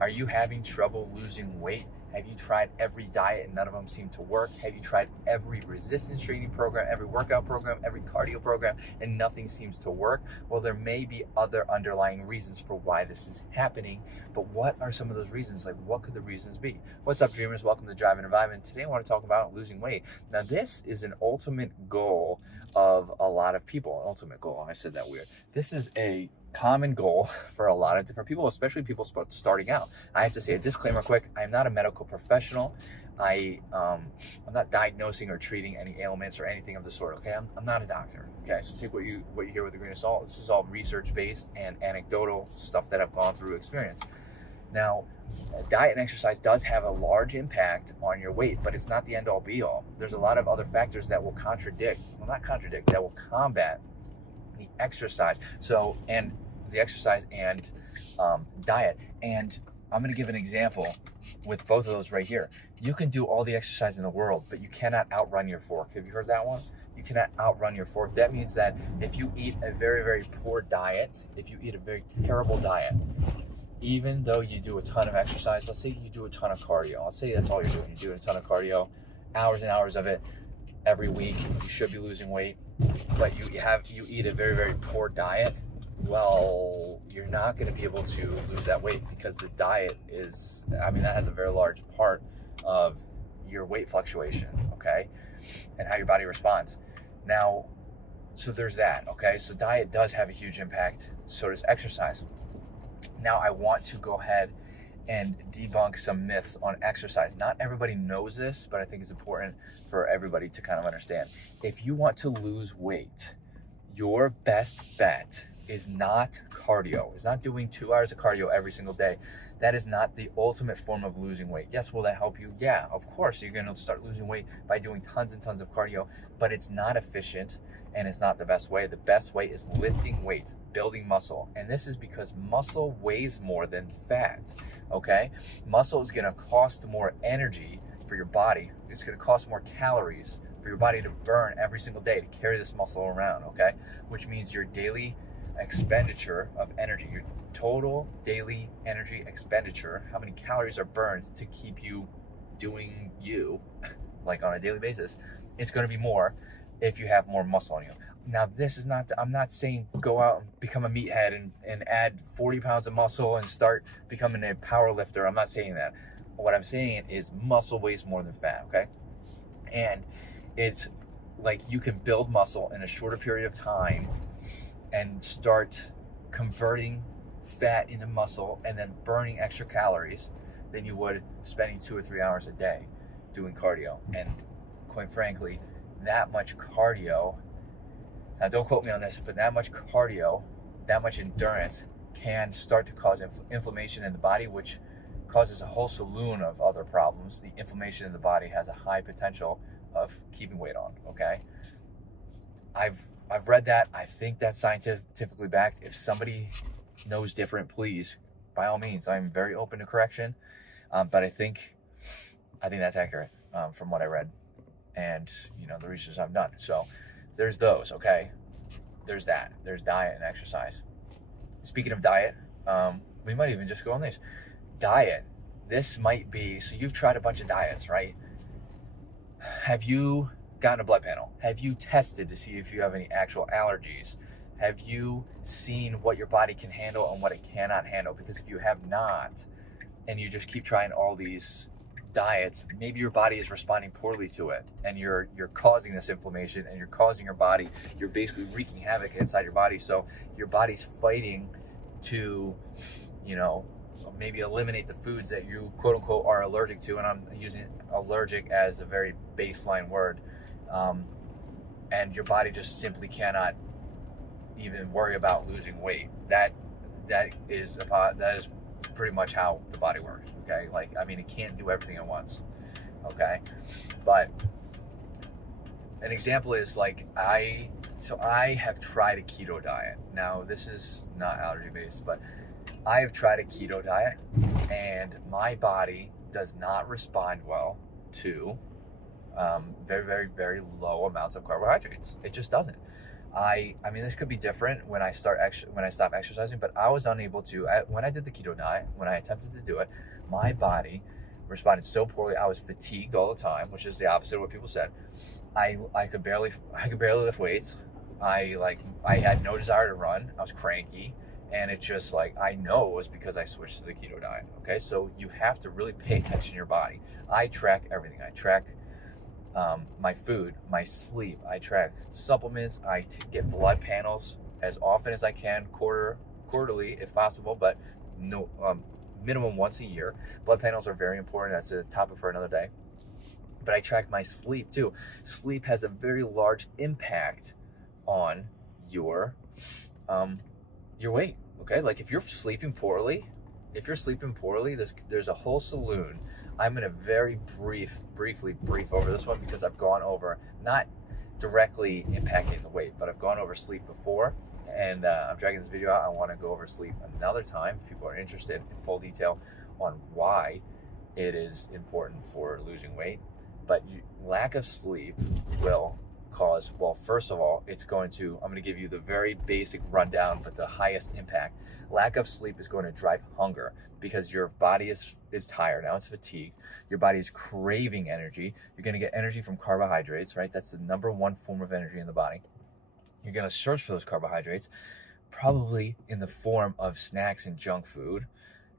Are you having trouble losing weight? Have you tried every diet and none of them seem to work? Have you tried every resistance training program, every workout program, every cardio program, and nothing seems to work? Well, there may be other underlying reasons for why this is happening, but what are some of those reasons? Like, what could the reasons be? What's up, dreamers? Welcome to Drive and Revive, and today I want to talk about losing weight. Now, this is an ultimate goal of a lot of people. An ultimate goal, I said that weird. This is a common goal for a lot of different people, especially people starting out. I have to say a disclaimer quick. I am not a medical professional. I'm not diagnosing or treating any ailments or anything of the sort. Okay, I'm not a doctor. Okay, so take what you hear with a grain of salt. This is all research based and anecdotal stuff that I've gone through experience. Now, diet and exercise does have a large impact on your weight, but it's not the end all be all. There's a lot of other factors that will that will combat the exercise. And the exercise and diet. And I'm going to give an example with both of those right here. You can do all the exercise in the world, but you cannot outrun your fork. Have you heard that one? You cannot outrun your fork. That means that if you eat a very, very poor diet, if you eat a very terrible diet, even though you do a ton of exercise, let's say you do a ton of cardio. Let's say that's all you're doing. You're doing a ton of cardio, hours and hours of it every week. You should be losing weight, but you eat a very, very poor diet. Well, you're not going to be able to lose that weight because the diet that has a very large part of your weight fluctuation, okay, and how your body responds. Now, so there's that, okay? So diet does have a huge impact, so does exercise. Now, I want to go ahead and debunk some myths on exercise. Not everybody knows this, but I think it's important for everybody to kind of understand. If you want to lose weight, your best bet is not cardio. It's not doing 2 hours of cardio every single day. That is not the ultimate form of losing weight. Yes, will that help you? Yeah, of course. You're going to start losing weight by doing tons and tons of cardio, but it's not efficient and it's not the best way. The best way is lifting weights, building muscle. And this is because muscle weighs more than fat, okay? Muscle is going to cost more energy for your body. It's going to cost more calories for your body to burn every single day to carry this muscle around, okay? Which means your daily expenditure of energy, your total daily energy expenditure, how many calories are burned to keep you doing you, like on a daily basis, it's going to be more if you have more muscle on you. Now, I'm not saying go out and become a meathead and add 40 pounds of muscle and start becoming a power lifter. I'm not saying that. What I'm saying is muscle weighs more than fat, okay? And it's like you can build muscle in a shorter period of time and start converting fat into muscle and then burning extra calories than you would spending 2 or 3 hours a day doing cardio. And quite frankly, that much cardio, now don't quote me on this, but that much cardio, that much endurance can start to cause inflammation in the body, which causes a whole slew of other problems. The inflammation in the body has a high potential of keeping weight on, okay? I've read that. I think that's scientifically backed. If somebody knows different, please, by all means, I'm very open to correction. But I think that's accurate from what I read and the research I've done. So there's those, okay? There's that. There's diet and exercise. Speaking of diet, we might even just go on this. Diet. This might be, so you've tried a bunch of diets, right? Have you gotten a blood panel? Have you tested to see if you have any actual allergies? Have you seen what your body can handle and what it cannot handle? Because if you have not, and you just keep trying all these diets, maybe your body is responding poorly to it, and you're causing this inflammation, and you're causing your body, you're basically wreaking havoc inside your body. So your body's fighting to, maybe eliminate the foods that you quote unquote are allergic to. And I'm using allergic as a very baseline word. And your body just simply cannot even worry about losing weight. That is pretty much how the body works, okay? It can't do everything at once, okay? But an example is I have tried a keto diet. Now, this is not allergy based, but I have tried a keto diet, and my body does not respond well to very, very, very low amounts of carbohydrates. It just doesn't. I mean, this could be different when I stop exercising, but I was unable to, when I did the keto diet, when I attempted to do it, my body responded so poorly. I was fatigued all the time, which is the opposite of what people said. I could barely lift weights. I had no desire to run. I was cranky. And it's just like, I know it was because I switched to the keto diet. Okay, so you have to really pay attention to your body. I track everything. I track my food, my sleep. I track supplements. I get blood panels as often as I can, quarterly if possible, but no, minimum once a year. Blood panels are very important. That's a topic for another day. But I track my sleep too. Sleep has a very large impact on your weight. Okay, like if you're sleeping poorly, there's a whole saloon. I'm gonna very briefly brief over this one because I've gone over, not directly impacting the weight, but I've gone over sleep before, and I'm dragging this video out. I want to go over sleep another time if people are interested in full detail on why it is important for losing weight. But lack of sleep will cause, well, first of all, I'm going to give you the very basic rundown, but the highest impact. Lack of sleep is going to drive hunger because your body is tired. Now it's fatigued. Your body is craving energy. You're going to get energy from carbohydrates, right? That's the number one form of energy in the body. You're going to search for those carbohydrates, probably in the form of snacks and junk food,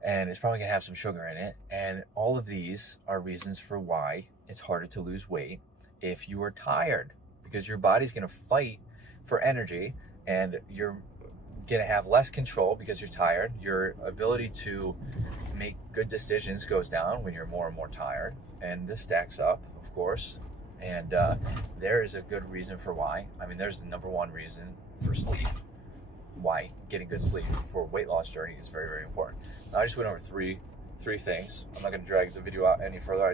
and it's probably going to have some sugar in it. And all of these are reasons for why it's harder to lose weight if you are tired, because your body's going to fight for energy, and you're going to have less control because you're tired. Your ability to make good decisions goes down when you're more and more tired, and this stacks up, of course. And there is a good reason for why. I mean, there's the number one reason for sleep, why getting good sleep for weight loss journey is very, very important. Now, I just went over three things. I'm not going to drag the video out any further.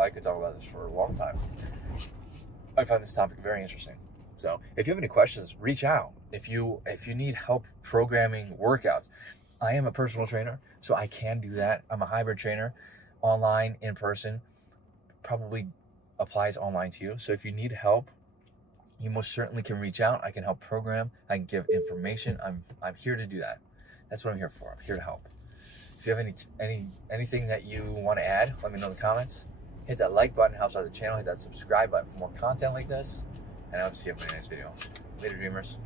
I could talk about this for a long time. I find this topic very interesting. So if you have any questions, reach out. If you need help programming workouts, I am a personal trainer, so I can do that. I'm a hybrid trainer, online, in person, probably applies online to you. So if you need help, you most certainly can reach out. I can help program. I can give information. I'm here to do that. That's what I'm here for. I'm here to help. If you have anything that you want to add, let me know in the comments. Hit that like button, helps out the channel. Hit that subscribe button for more content like this. And I hope to see you in my next video. Later, dreamers.